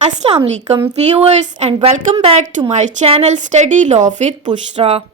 Assalamu alaikum viewers and welcome back to my channel Study Law with Bushra.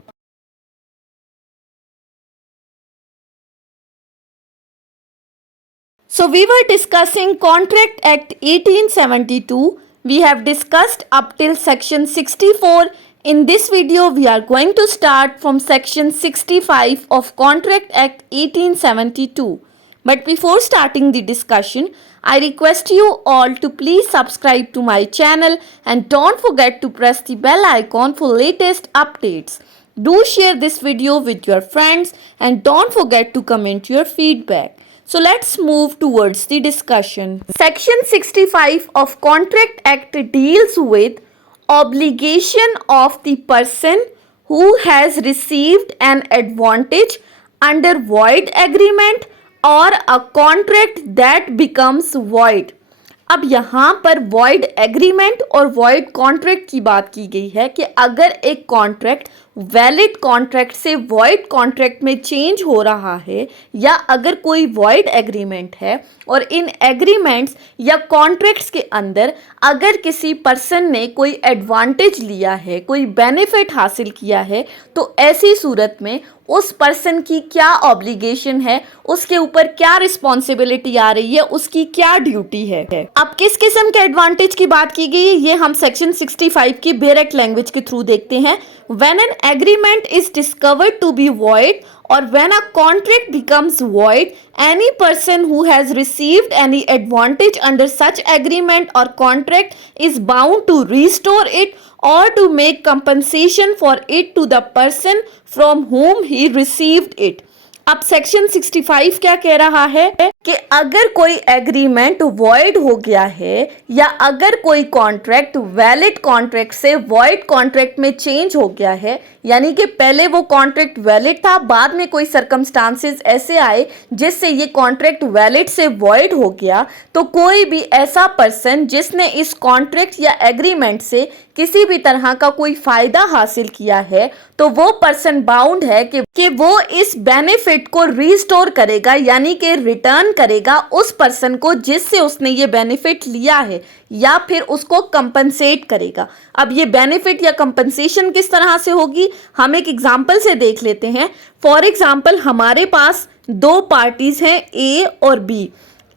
So we were discussing Contract Act 1872. We have discussed up till section 64. In this video we are going to start from section 65 of Contract Act 1872. But before starting the discussion, I request you all to please subscribe to my channel and don't forget to press the bell icon for latest updates. Do share this video with your friends and don't forget to comment your feedback. So let's move towards the discussion. Section 65 of Contract Act deals with obligation of the person who has received an advantage under void agreement or a contract that becomes void. अब यहाँ पर void agreement और void contract की बात की गई है कि अगर एक कॉन्ट्रैक्ट वैलिड कॉन्ट्रैक्ट से void कॉन्ट्रैक्ट में चेंज हो रहा है या अगर कोई void एग्रीमेंट है और इन एग्रीमेंट्स या कॉन्ट्रैक्ट्स के अंदर अगर किसी पर्सन ने कोई एडवांटेज लिया है, कोई बेनिफिट हासिल किया है, तो ऐसी सूरत में उस पर्सन की क्या ऑब्लिगेशन है, उसके ऊपर क्या रिस्पॉन्सिबिलिटी आ रही है, उसकी क्या ड्यूटी है। अब किस किस्म के एडवांटेज की बात की गई है ये हम सेक्शन 65 की बेरेक्ट लैंग्वेज के थ्रू देखते हैं। When an agreement is discovered to be void or when a contract becomes void, any person who has received any advantage under such agreement or contract is bound to restore it or to make compensation for it to the person from whom he received it. अब section 65 क्या कह रहा है कि अगर कोई agreement void हो गया है या अगर कोई कॉन्ट्रैक्ट वैलिड कॉन्ट्रैक्ट से वॉइड कॉन्ट्रैक्ट में चेंज हो गया है, यानी कि पहले वो कॉन्ट्रैक्ट वैलिड था, बाद में कोई सर्कमस्टांसेस ऐसे आए जिससे ये कॉन्ट्रैक्ट वैलिड से वॉइड हो गया, तो कोई भी ऐसा पर्सन जिसने इस कॉन्ट्रैक्ट या एग्रीमेंट से किसी भी तरह का कोई फायदा हासिल किया है, तो वो पर्सन बाउंड है कि वो इस बेनिफिट को रिस्टोर करेगा, यानी कि रिटर्न करेगा उस पर्सन को जिससे उसने ये बेनिफिट लिया है, या फिर उसको कंपनसेट करेगा। अब ये बेनिफिट या कंपनसेशन किस तरह से होगी, हम एक एग्जांपल से देख लेते हैं। फॉर एग्जांपल हमारे पास दो पार्टीज हैं ए और बी।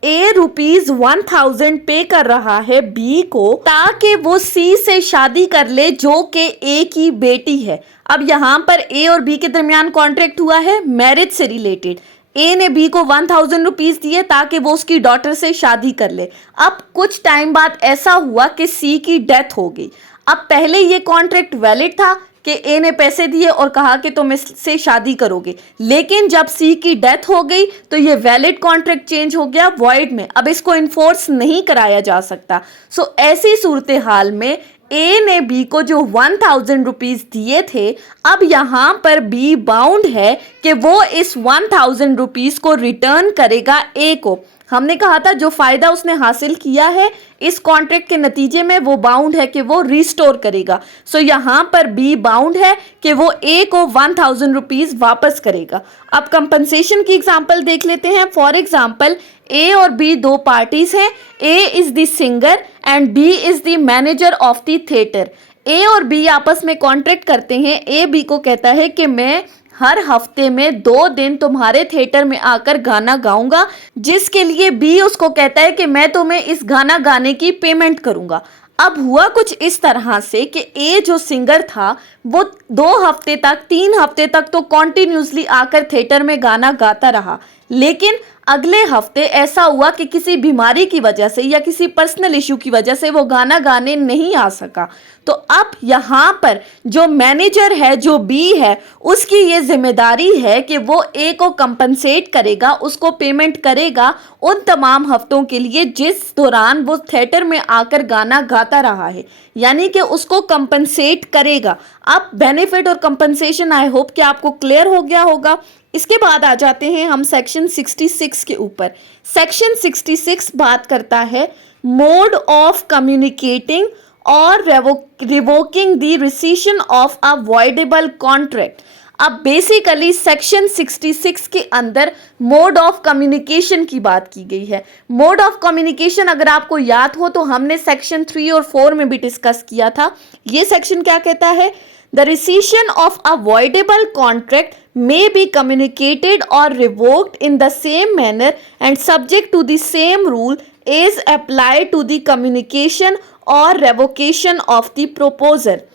ए ₹1000 पे कर रहा है बी को ताकि वो सी से शादी कर ले जो कि ए की बेटी है। अब यहाँ पर ए और बी के दरमियान कॉन्ट्रैक्ट हुआ है मैरिज से रिलेटेड। ए ने बी को 1000 रुपीज दिए ताकि वो उसकी डॉटर से शादी कर ले। अब कुछ टाइम बाद ऐसा हुआ कि सी की डेथ हो गई। अब पहले ये कॉन्ट्रैक्ट वैलिड था कि ए ने पैसे दिए और कहा कि तुम इससे शादी करोगे, लेकिन जब सी की डेथ हो गई तो ये वैलिड कॉन्ट्रैक्ट चेंज हो गया वॉइड में। अब इसको इन्फोर्स नहीं कराया जा सकता। सो ऐसी सूरत हाल में ए ने बी को जो 1000 रुपीज दिए थे, अब यहाँ पर बी बाउंड है कि वो इस 1000 रुपीज को रिटर्न करेगा ए को। हमने कहा था जो फायदा उसने हासिल किया है इस कॉन्ट्रैक्ट के नतीजे में वो बाउंड है कि वो रिस्टोर करेगा। सो यहाँ पर बी बाउंड है कि वो ए को 1000 रुपीज वापस करेगा। अब कंपनसेशन की एग्जांपल देख लेते हैं। फॉर एग्जांपल ए और बी दो पार्टीज हैं। A is the singer and B is the manager of the theatre. A और बी आपस में कॉन्ट्रैक्ट करते हैं। ए बी को कहता है कि मैं हर हफ्ते में 2 दिन तुम्हारे थिएटर में आकर गाना गाऊंगा, जिसके लिए बी उसको कहता है कि मैं तुम्हें इस गाना गाने की पेमेंट करूंगा। अब हुआ कुछ इस तरह से कि ए जो सिंगर था वो 2 हफ्ते तक 3 हफ्ते तक तो कॉन्टिन्यूसली आकर थिएटर में गाना गाता रहा, लेकिन अगले हफ्ते ऐसा हुआ कि किसी बीमारी की वजह से या किसी पर्सनल इशू की वजह से वो गाना गाने नहीं आ सका। तो अब यहाँ पर जो मैनेजर है, जो बी है, उसकी ये जिम्मेदारी है कि वो ए को कंपनसेट करेगा, उसको पेमेंट करेगा उन तमाम हफ्तों के लिए जिस दौरान वो थिएटर में आकर गाना गाता रहा है, यानी कि उसको कंपनसेट करेगा। अब बेनिफिट और कंपनसेशन आई होप कि आपको क्लियर हो गया होगा। इसके बाद आ जाते हैं हम सेक्शन 66 के ऊपर। सेक्शन 66 बात करता है मोड ऑफ कम्युनिकेटिंग और revoking the rescission of a voidable contract. अब बेसिकली सेक्शन 66 के अंदर मोड ऑफ कम्युनिकेशन की बात की गई है। मोड ऑफ कम्युनिकेशन अगर आपको याद हो तो हमने सेक्शन 3 और 4 में भी डिस्कस किया था। ये सेक्शन क्या कहता है? The rescission of a voidable contract may be communicated or revoked in the same manner and subject to the same rule is applied to the communication or revocation of the proposal।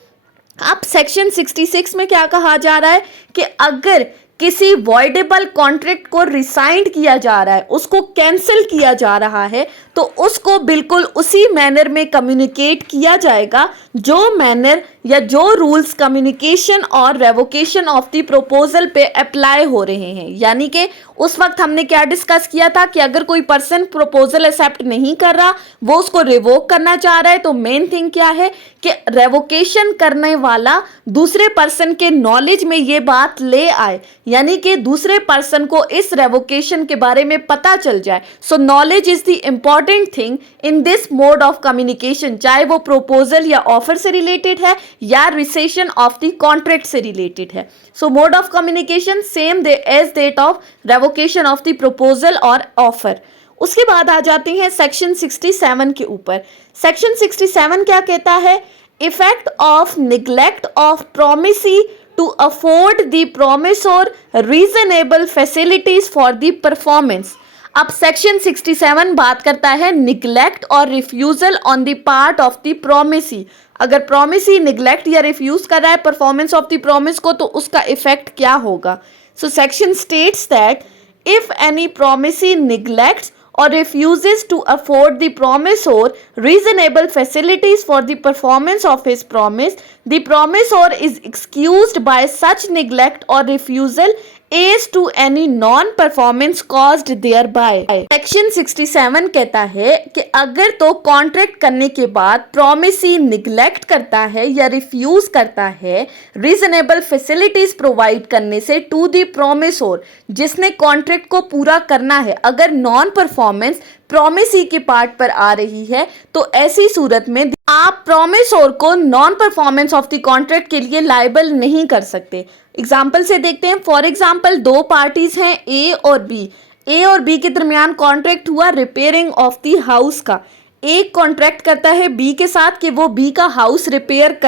अब section 66 में क्या कहा जा रहा है कि अगर किसी वॉइडेबल कॉन्ट्रैक्ट को रिसाइंड किया जा रहा है, उसको कैंसिल किया जा रहा है, तो उसको बिल्कुल उसी मैनर में कम्युनिकेट किया जाएगा जो मैनर या जो रूल्स कम्युनिकेशन और रेवोकेशन ऑफ द प्रपोजल पे अप्लाई हो रहे हैं। यानी कि उस वक्त हमने क्या डिस्कस किया था कि अगर कोई पर्सन प्रपोजल एक्सेप्ट नहीं कर रहा, वो उसको रिवोक करना चाह रहा है, तो मेन थिंग क्या है कि रेवोकेशन करने वाला दूसरे पर्सन के नॉलेज में ये बात ले आए, यानी कि दूसरे पर्सन को इस रेवोकेशन के बारे में पता चल जाए। So knowledge is the important thing in this mode of communication, चाहे वो प्रपोजल या ऑफर से रिलेटेड है या रिसेशन ऑफ द कॉन्ट्रैक्ट से रिलेटेड है। So mode of communication same as date of revocation of the proposal और ऑफर। उसके बाद आ जाते हैं सेक्शन 67 के ऊपर। सेक्शन 67 क्या कहता है? Effect of neglect of promisee to afford the promisor reasonable facilities for the performance. अब सेक्शन 67 बात करता है निग्लेक्ट और refusal on the part of the promisee. अगर प्रोमिसी निग्लेक्ट या रिफ्यूज कर रहा है परफॉर्मेंस ऑफ द प्रोमिस को, तो उसका इफेक्ट क्या होगा? So section states that if any promisee neglects or refuses to afford the promisor reasonable facilities for the performance of his promise, the promisor is excused by such neglect or refusal as to any non-performance caused thereby। Section 67 कहता है कि अगर तो contract करने के बाद promisee neglect करता है या रिफ्यूज करता है रीजनेबल फैसिलिटीज प्रोवाइड करने से टू द प्रोमिसोर, जिसने कॉन्ट्रैक्ट को पूरा करना है, अगर नॉन परफॉर्मेंस प्रॉमिसी के पार्ट पर आ रही है, तो ऐसी सूरत में आप प्रॉमिसोर को non performance of the contract के लिए लायबल नहीं कर सकते। एग्जाम्पल से देखते हैं। फॉर एग्जाम्पल, दो पार्टीज हैं ए और बी। ए और बी के दरमियान कॉन्ट्रैक्ट हुआ रिपेयरिंग ऑफ द हाउस का। एक कॉन्ट्रैक्ट करता है बी के साथ कि वो बी का हाउस रिपेयर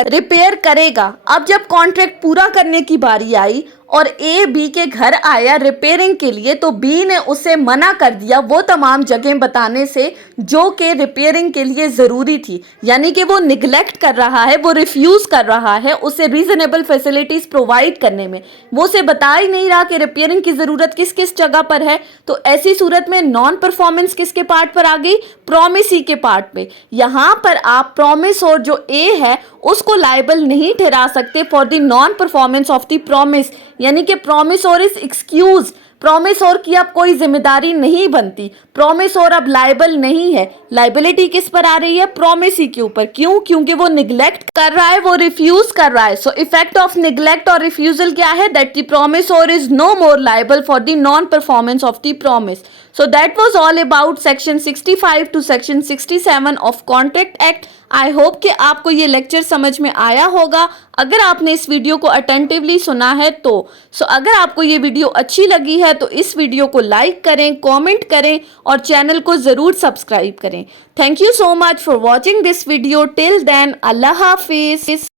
करेगा। अब जब कॉन्ट्रैक्ट पूरा करने की बारी आई और ए बी के घर आया रिपेयरिंग के लिए, तो बी ने उसे मना कर दिया वो तमाम जगह बताने से जो कि रिपेयरिंग के लिए ज़रूरी थी। यानी कि वो निगलेक्ट कर रहा है, वो रिफ्यूज़ कर रहा है उसे रीज़नेबल फैसिलिटीज़ प्रोवाइड करने में। वो उसे बता ही नहीं रहा कि रिपेयरिंग की ज़रूरत किस किस जगह पर है। तो ऐसी सूरत में नॉन परफॉर्मेंस किसके पार्ट पर आ गई? प्रॉमिसी के पार्ट पे। यहाँ पर आप प्रॉमिस और जो ए है उसको लायबल नहीं ठहरा सकते for the non performance of the promise, यानी कि प्रॉमिस और इज एक्सक्यूज। प्रॉमिस और की अब कोई जिम्मेदारी नहीं बनती, प्रॉमिस और अब लायबल नहीं है। लायबिलिटी किस पर आ रही है? प्रॉमिसी के ऊपर। क्यों? क्योंकि वो निग्लेक्ट कर रहा है, वो रिफ्यूज कर रहा है। सो इफेक्ट ऑफ निग्लेक्ट और रिफ्यूजल क्या है? That the promisor is no more liable for the non performance of the promise. So that was all about section 65 to section 67 of Contract Act। I hope कि आपको ये lecture समझ में आया होगा। अगर आपने इस वीडियो को अटेंटिवली सुना है तो अगर आपको ये वीडियो अच्छी लगी है तो इस वीडियो को लाइक करें, कमेंट करें और चैनल को ज़रूर सब्सक्राइब करें। Thank you so much for watching this video. Till then, अल्लाह हाफिज़।